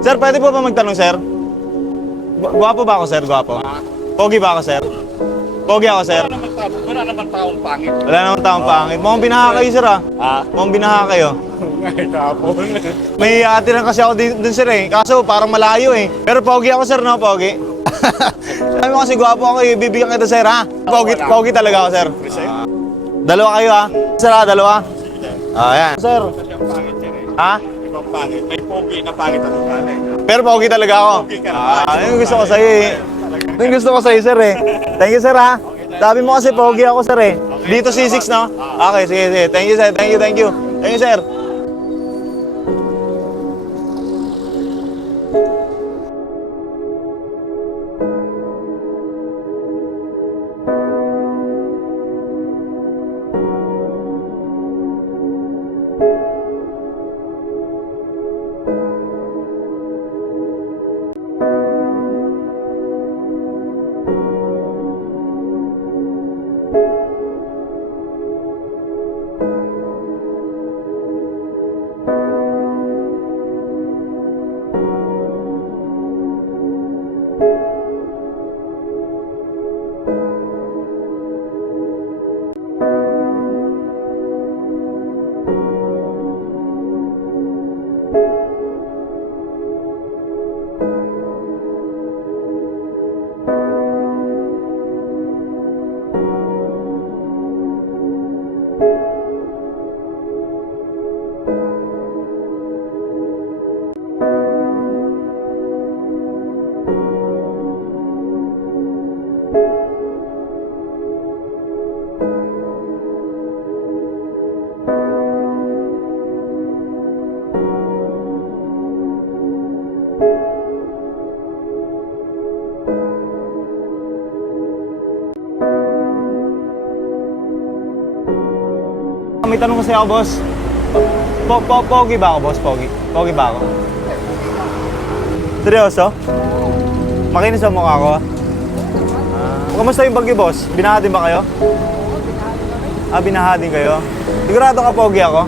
Sir, pwede po ba magtanong, sir? Gu- Gwapo ba ako, sir? Gwapo? Pogi ba ako, sir? Pogi ako, sir? Wala naman tao, wala naman taong pangit. Wala namang taong pangit. Mukhang binaha kayo, sir, ah. Ah, Mukhang binaha kayo. ay tapon. May atiran kasi ako din, dun, sir, eh. Kaso, parang malayo, eh. Pero pogi ako, sir, no? Pogi. Sabi mo kasi gwapo ako, eh. Bibigyan kita, sir, ha? Pogi, Wala. pogi talaga ako, sir. Dalawa kayo, ha? Sir, ha? Dalawa? Ah, yan. Sir, pangit yan eh. ha? Pangit. May pogi na pangit ang ugali. Pero pogi talaga ako. Pogi ka Ah, naman. yun yung gusto ko sa'yo, eh. Yung gusto ko sa'yo, sir, eh. Thank you, sir, ha? Sabi mo kasi pogi ako, sir, eh. Dito C6, no? Okay, sige, sige. Thank you, sir. Thank you, thank you. Thank you, sir. May tanong kasi ako, boss. Po, po, pogi ba ako, boss? Pogi? Pogi ba ako? Seryoso? Makinis ang mukha ko? Ah, kamusta yung bagyo, boss? Binaha din ba kayo? Ah, binaha din kayo? Sigurado ka pogi ako?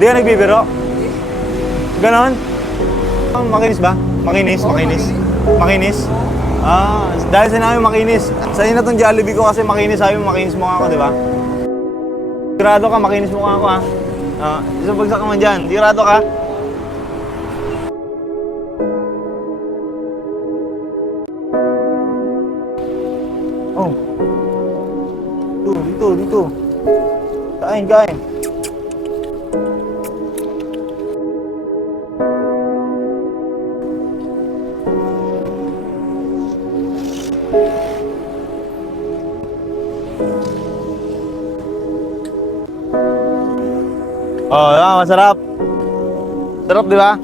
Di ka nagbibiro? Ganon? Makinis ba? Makinis, makinis. Makinis? Ah, dahil sa namin makinis. Sa inyo na tong Jollibee ko kasi makinis. Sabi mo, makinis mukha ko, di ba? Sigurado ka, makinis mukha ko ha. Ah, isang bagsak ka man dyan. Sigurado ka? Oh. Dito, dito, dito. Kain, kain. Oh, ah, masarap. Sarap, di ba?